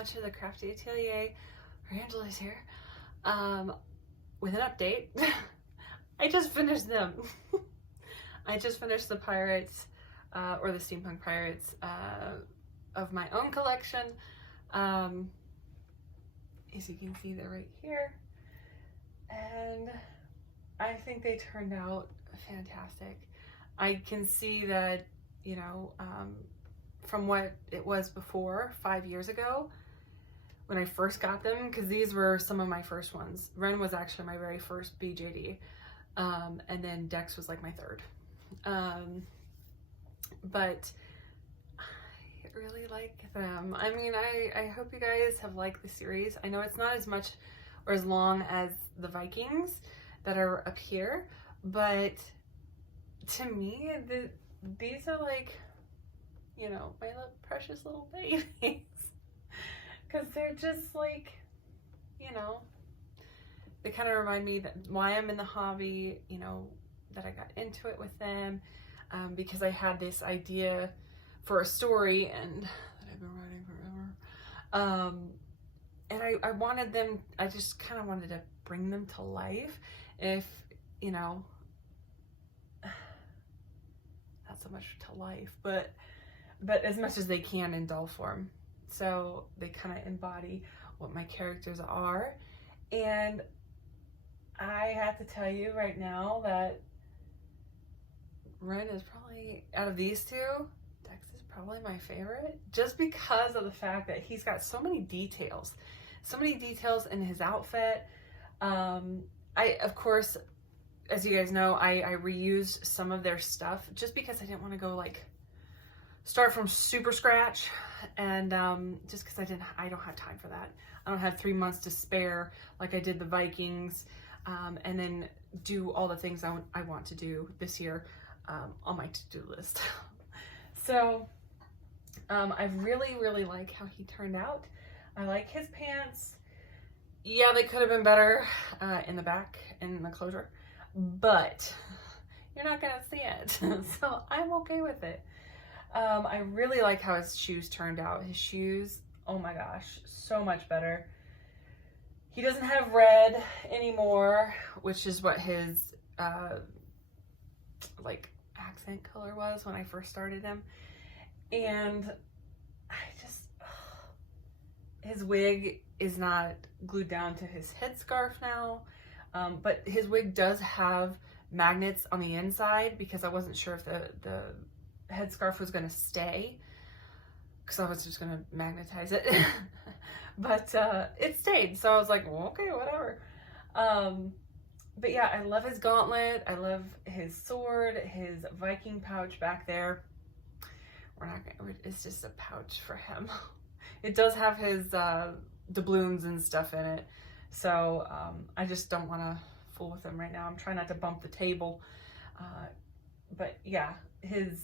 To the Crafty Atelier. Angela's here with an update. I just finished them. I just finished the pirates or the steampunk pirates of my own collection. As you can see, they're right here, and I think they turned out fantastic. I can see that, you know, from what it was before 5 years ago when I first got them, because these were some of my first ones. Ren was actually my very first BJD, and then Dex was like my third. But I really like them. I mean, I hope you guys have liked the series. I know it's not as much or as long as the Vikings that are up here, but to me, these are like, you know, my precious little babies. Because they're just like, you know, they kind of remind me that why I'm in the hobby, you know, that I got into it with them, because I had this idea for a story and that I've been writing forever. And I wanted them, I just kind of wanted to bring them to life, if, you know, not so much to life, but as much as they can in doll form. So they kind of embody what my characters are, And I have to tell you right now that Ren is probably, out of these two, Dex is probably my favorite, just because of the fact that he's got so many details in his outfit. Of course, as you guys know, I reused some of their stuff just because I didn't want to go like start from super scratch, and just because I don't have time for that. I don't have 3 months to spare like I did the Vikings, and then do all the things I want to do this year on my to-do list. So I really like how he turned out. I like his pants. Yeah, they could have been better in the back, in the closure, but you're not gonna see it, so I'm okay with it. I really like how his shoes turned out. His shoes, oh my gosh, so much better. He doesn't have red anymore, which is what his like accent color was when I first started him. And his wig is not glued down to his headscarf now, but his wig does have magnets on the inside because I wasn't sure if the headscarf was going to stay, because I was just going to magnetize it. But it stayed, so I was like, well, okay, whatever. But yeah, I love his gauntlet. I love his sword, his Viking pouch back there. It's just a pouch for him. It does have his doubloons and stuff in it, so I just don't want to fool with him right now. I'm trying not to bump the table. But yeah, his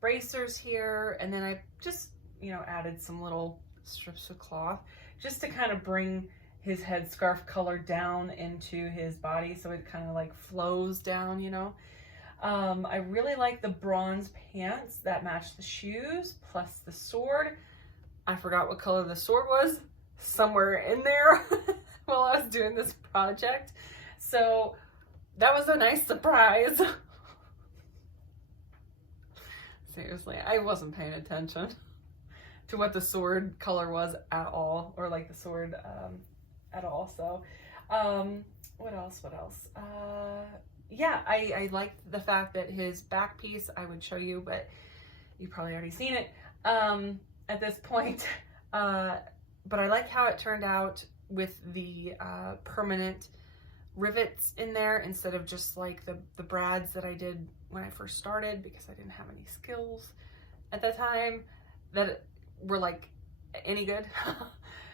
bracers here, and then I just, added some little strips of cloth just to kind of bring his headscarf color down into his body, so it kind of like flows down, I really like the bronze pants that match the shoes plus the sword. I forgot what color the sword was, somewhere in there while I was doing this project, so that was a nice surprise. Seriously, I wasn't paying attention to what the sword color was at all, or like the sword at all. So what else? Yeah, I like the fact that his back piece, I would show you, but you've probably already seen it at this point. But I like how it turned out with the permanent rivets in there instead of just like the brads that I did when I first started, because I didn't have any skills at that time that were like any good.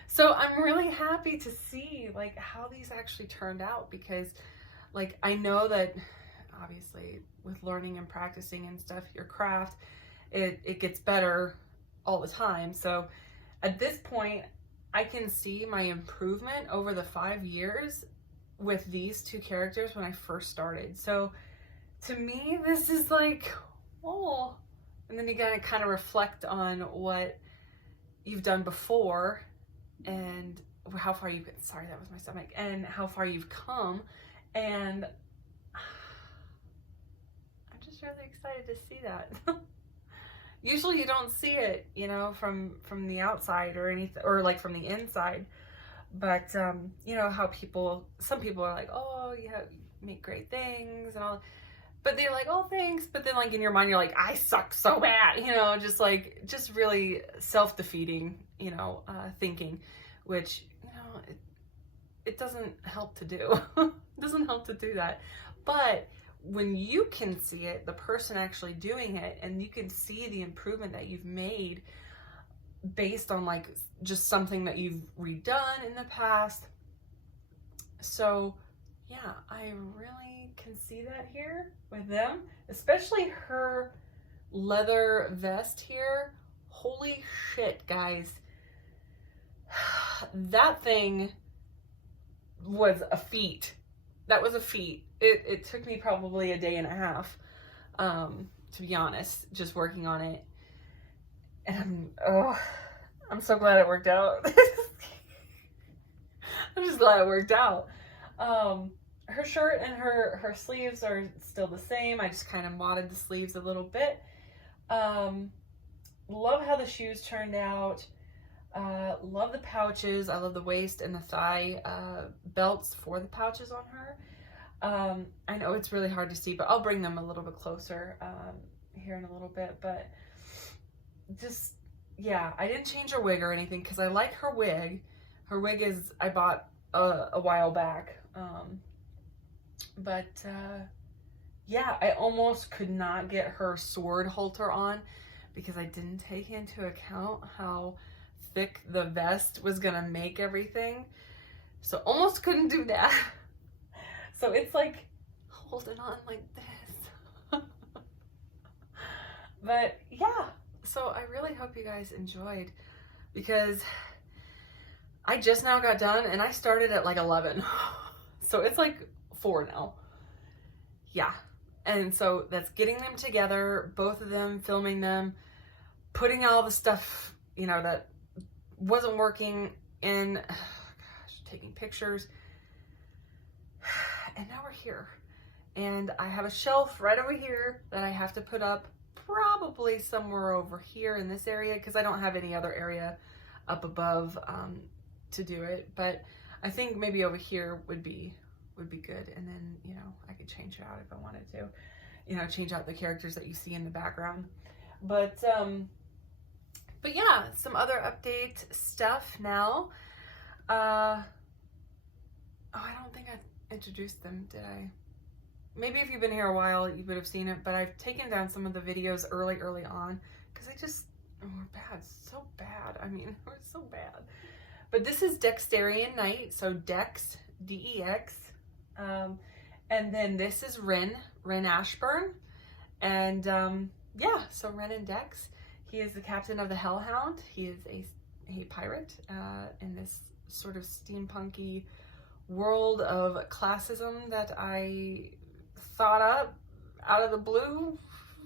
So I'm really happy to see like how these actually turned out, because like I know that obviously with learning and practicing and stuff, your craft, it gets better all the time. So at this point, I can see my improvement over the 5 years with these two characters when I first started. So to me, this is like, oh, and then you gotta kind of reflect on what you've done before and how far you get. Sorry, that was my stomach. And how far you've come. And I'm just really excited to see that. Usually you don't see it, from the outside or anything, or like from the inside. But how some people are like, oh, you make great things and all, but they're like, oh, thanks. But then like in your mind, you're like, I suck so bad, just really self-defeating, thinking, which, it doesn't help to do. It doesn't help to do that. But when you can see it, the person actually doing it, and you can see the improvement that you've made based on like just something that you've redone in the past. So yeah, I really can see that here with them, especially her leather vest here. Holy shit, guys. That thing was a feat. That was a feat. It took me probably a day and a half, to be honest, just working on it. And I'm so glad it worked out. I'm just glad it worked out. Her shirt and her sleeves are still the same. I just kind of modded the sleeves a little bit. Love how the shoes turned out. Love the pouches. I love the waist and the thigh belts for the pouches on her. I know it's really hard to see, but I'll bring them a little bit closer here in a little bit. But just, yeah, I didn't change her wig or anything because I like her wig. Her wig is, I bought a while back. Yeah, I almost could not get her sword halter on because I didn't take into account how thick the vest was gonna make everything. So almost couldn't do that. So it's like holding on like this. But yeah, so I really hope you guys enjoyed because I just now got done and I started at like 11. So it's like 4 now. Yeah. And so that's getting them together, both of them, filming them, putting all the stuff, you know, that wasn't working in, oh gosh, taking pictures. And now we're here. And I have a shelf right over here that I have to put up probably somewhere over here in this area because I don't have any other area up above to do it. But I think maybe over here would be good. And then, you know, I could change it out if I wanted to, you know, change out the characters that you see in the background. But yeah, some other update stuff now. Oh, I don't think I introduced them, did I? Maybe if you've been here a while, you would have seen it, but I've taken down some of the videos early on because I just, were bad, so bad. I mean, it was so bad. But this is Dexterian Knight, so Dex, D-E-X. And then this is Ren Ashburn. And yeah, so Ren and Dex. He is the captain of the Hellhound. He is a pirate in this sort of steampunky world of classism that I thought up out of the blue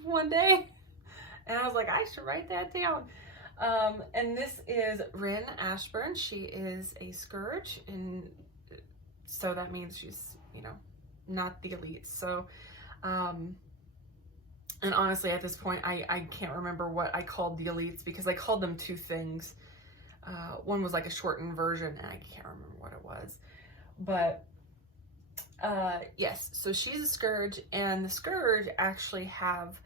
one day. And I was like, I should write that down. And this is Ren Ashburn. She is a scourge, and so that means she's, you know, not the elites. So, and honestly, at this point, I can't remember what I called the elites because I called them 2 things. One was like a shortened version, and I can't remember what it was. But yes, so she's a scourge, and the scourge actually have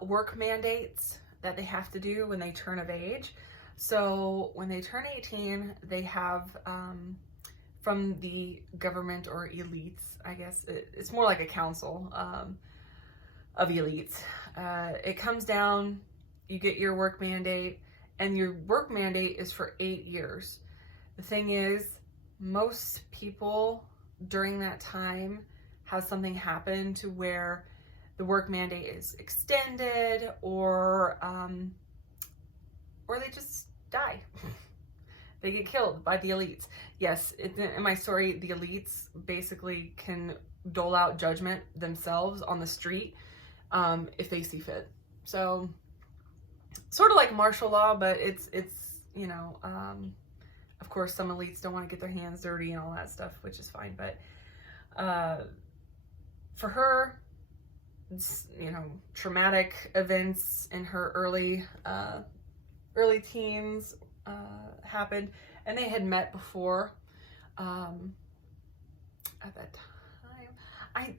work mandates that they have to do when they turn of age. So when they turn 18, they have from the government or elites, I guess it's more like a council of elites. It comes down, you get your work mandate, and your work mandate is for 8 years. The thing is, most people during that time have something happen to where the work mandate is extended, or they just die. They get killed by the elites. Yes, in my story, the elites basically can dole out judgment themselves on the street if they see fit. So, sort of like martial law, but it's you know, of course, some elites don't want to get their hands dirty and all that stuff, which is fine. But for her, you know, traumatic events in her early teens happened, and they had met before at that time.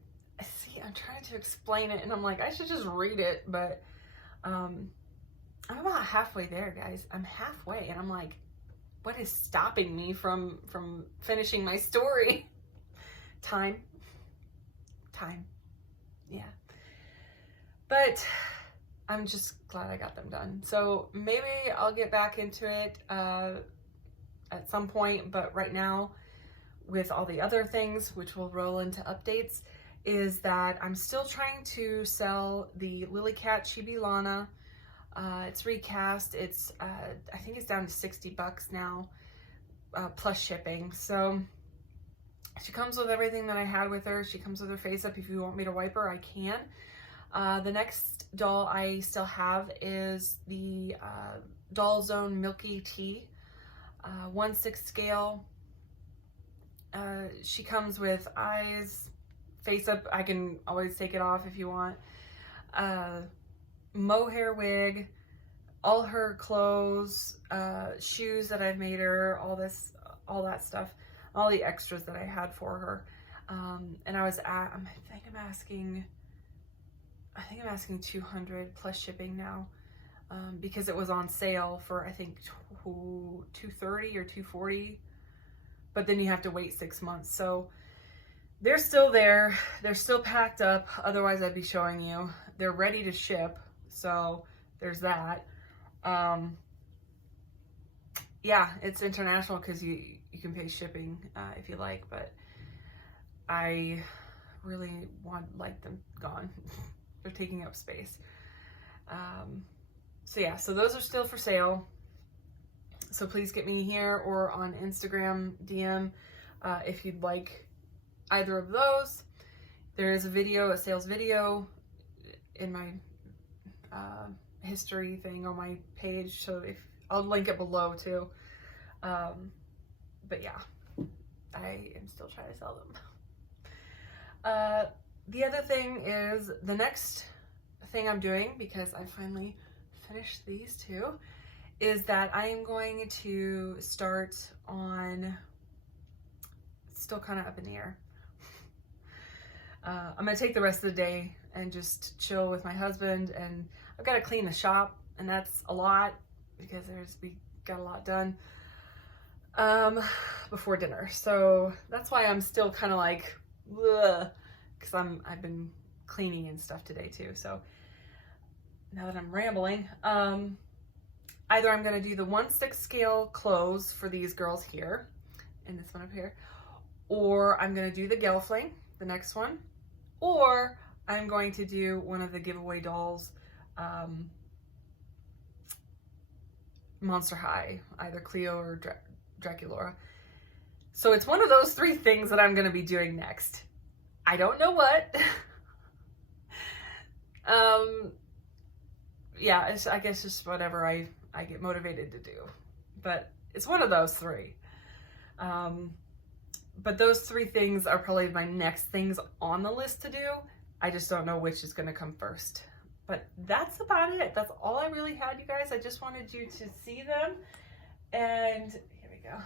I'm trying to explain it, and I'm like, I should just read it, but I'm about halfway there, guys. I'm halfway, and I'm like, what is stopping me from finishing my story? Time. Yeah. But I'm just glad I got them done. So maybe I'll get back into it at some point, but right now, with all the other things, which will roll into updates, is that I'm still trying to sell the Lillycat chibi Lana. It's recast. It's I think it's down to $60 now, plus shipping. So she comes with everything that I had with her. She comes with her face up. If you want me to wipe her, I can. The next doll I still have is the Dollzone Milky Tea, 1/6 scale. She comes with eyes, face up. I can always take it off if you want. Mohair wig, all her clothes, shoes that I've made her, all that stuff, all the extras that I had for her. And I think I'm asking 200 plus shipping now, because it was on sale for, I think, $230 or $240, but then you have to wait 6 months. So they're still there. They're still packed up. Otherwise I'd be showing you. They're ready to ship. So there's that. Yeah, it's international because you can pay shipping if you like, but I really like them gone. They're taking up space. So yeah, so those are still for sale. So please get me here or on Instagram DM if you'd like either of those. There is a sales video in my history thing on my page, so I'll link it below too. But yeah, I am still trying to sell them. The other thing is, the next thing I'm doing, because I finally finished these two, is that I am going to start on, still kind of up in the air. I'm gonna take the rest of the day and just chill with my husband, and I've got to clean the shop, and that's a lot because we got a lot done before dinner. So that's why I'm still kind of like, because I've been cleaning and stuff today too. So now that I'm rambling, either I'm going to do the 1/6 scale clothes for these girls here, and this one up here, or I'm going to do the Gelfling, the next one, or I'm going to do one of the giveaway dolls, Monster High, either Cleo or Draculaura. So it's one of those three things that I'm going to be doing next. I don't know what. Yeah, I guess just whatever I get motivated to do. But it's one of those three. But those three things are probably my next things on the list to do. I just don't know which is going to come first. But that's about it. That's all I really had, you guys. I just wanted you to see them. And here we go.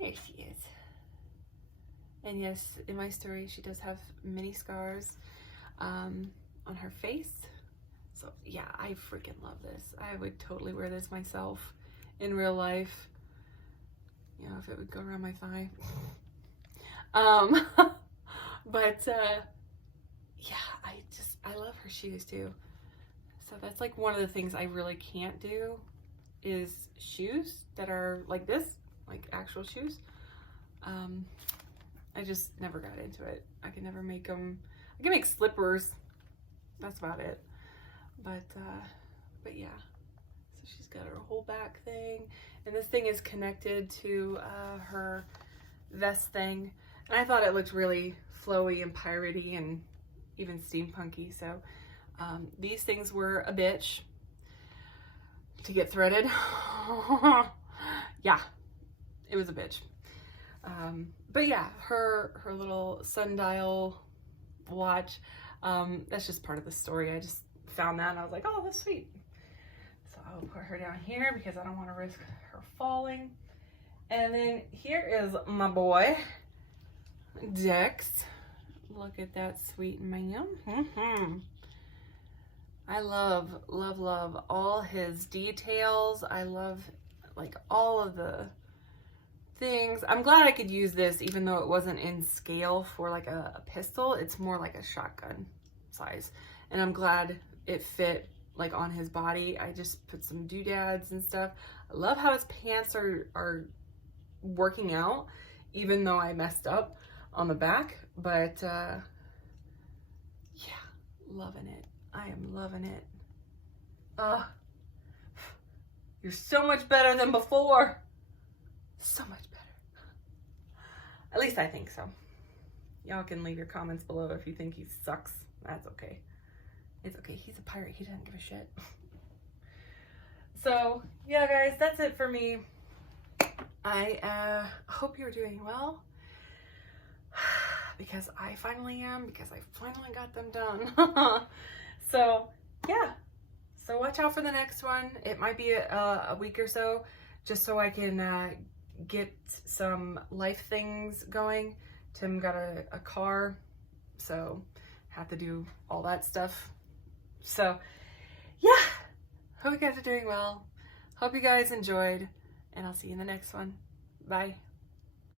There she is. And yes, in my story, she does have many scars on her face. So yeah, I freaking love this. I would totally wear this myself in real life. You know, if it would go around my thigh. But yeah, I love her shoes too. So that's like one of the things I really can't do is shoes that are like this, like actual shoes. I just never got into it. I can never make them. I can make slippers. That's about it. But yeah. So she's got her whole back thing, and this thing is connected to her vest thing. And I thought it looked really flowy and piratey and even steampunky. So these things were a bitch to get threaded. Yeah, it was a bitch. But yeah, her little sundial watch, that's just part of the story. I just found that and I was like, oh, that's sweet. So I'll put her down here because I don't want to risk her falling. And then here is my boy, Dex. Look at that sweet man. I love, love, love all his details. I love like all of the things. I'm glad I could use this even though it wasn't in scale for like a pistol. It's more like a shotgun size. And I'm glad it fit like on his body. I just put some doodads and stuff. I love how his pants are working out even though I messed up on the back. But yeah, loving it. I am loving it. You're so much better than before. So much better. At least I think so. Y'all can leave your comments below if you think he sucks. That's okay. It's okay. He's a pirate. He doesn't give a shit. So, yeah, guys, that's it for me. I hope you're doing well. Because I finally am. Because I finally got them done. So, yeah. So watch out for the next one. It might be a week or so, just so I can get some life things going. Tim got a car, so have to do all that stuff. So yeah, hope you guys are doing well. Hope you guys enjoyed, and I'll see you in the next one. Bye.